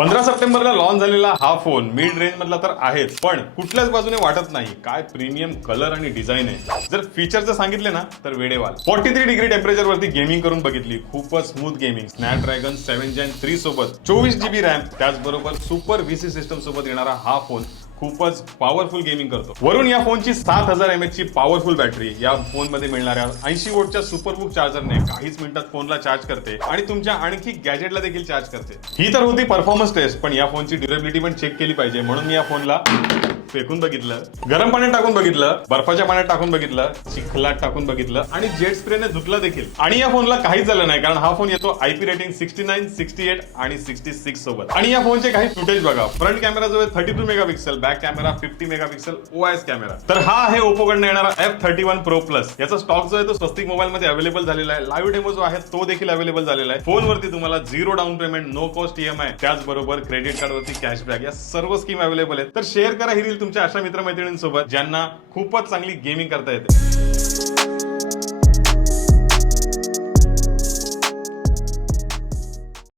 15 सप्टेंबरला लॉन्च झालेला हा फोन मिड रेंज मधला तर आहेच, पण कुठल्याच बाजूने वाटत नाही काय प्रीमियम कलर आणि डिझाईन आहे. जर फीचरचं सांगितले ना तर वेडेवाल. 43 डिग्री टेम्परेचर वरती गेमिंग करून बघितली, खूपच स्मूथ गेमिंग. स्नॅपड्रॅगन 7 Gen 3 सोबत 24 GB रॅम, त्याचबरोबर सुपर VC सिस्टम सोबत येणारा हा फोन खूपच पॉवरफुल गेमिंग करतो. वरून या फोनची 7000 mAh ची पॉवरफुल बॅटरी या फोन मध्ये मिळणाऱ्या 80 वोल्टच्या सुपरबुक चार्जरने काहीच मिनिटात फोनला चार्ज करते आणि तुमच्या आणखी गॅजेटला देखील चार्ज करते. ही तर होती परफॉर्मन्स टेस्ट, पण या फोनची ड्युरेबिलिटी पण चेक केली पाहिजे, म्हणून मी या फोनला फेकून बघितलं, गरम पाण्यात टाकून बघितलं, बर्फाच्या पाण्यात टाकून बघितलं, चिखलात टाकून बघितलं आणि जेट स्प्रेने धुतला देखील. आणि या फोनला काहीच झालं नाही, कारण हा फोन येतो IP रेटिंग 69, 68 आणि 66 सोबत. आणि या फोनचे काही फुटेज बघा. फ्रंट कॅमेरा जो आहे 32 megapixel, back camera 50 megapixel OIS camera. तर हा आहे ओप्पोकडनं येणारा F31 Pro Plus. याचा स्टॉक जो आहे तो स्वस्तिक मोबाईल मध्ये अवेलेबल झालेला आहे. लाईव्ह डेमो जो आहे तो देखील अवेलेबल झालेला आहे. फोनवरती तुम्हाला 0 down payment, no cost EMI, त्याचबरोबर क्रेडिट कार्डवरती कॅशबॅक, या सर्व स्कीम अवेलेबल आहेत. तर शेअर करा ही रील तुमच्या अशा मित्रमैत्रिणींसोबत ज्यांना खूपच चांगली गेमिंग करता येते.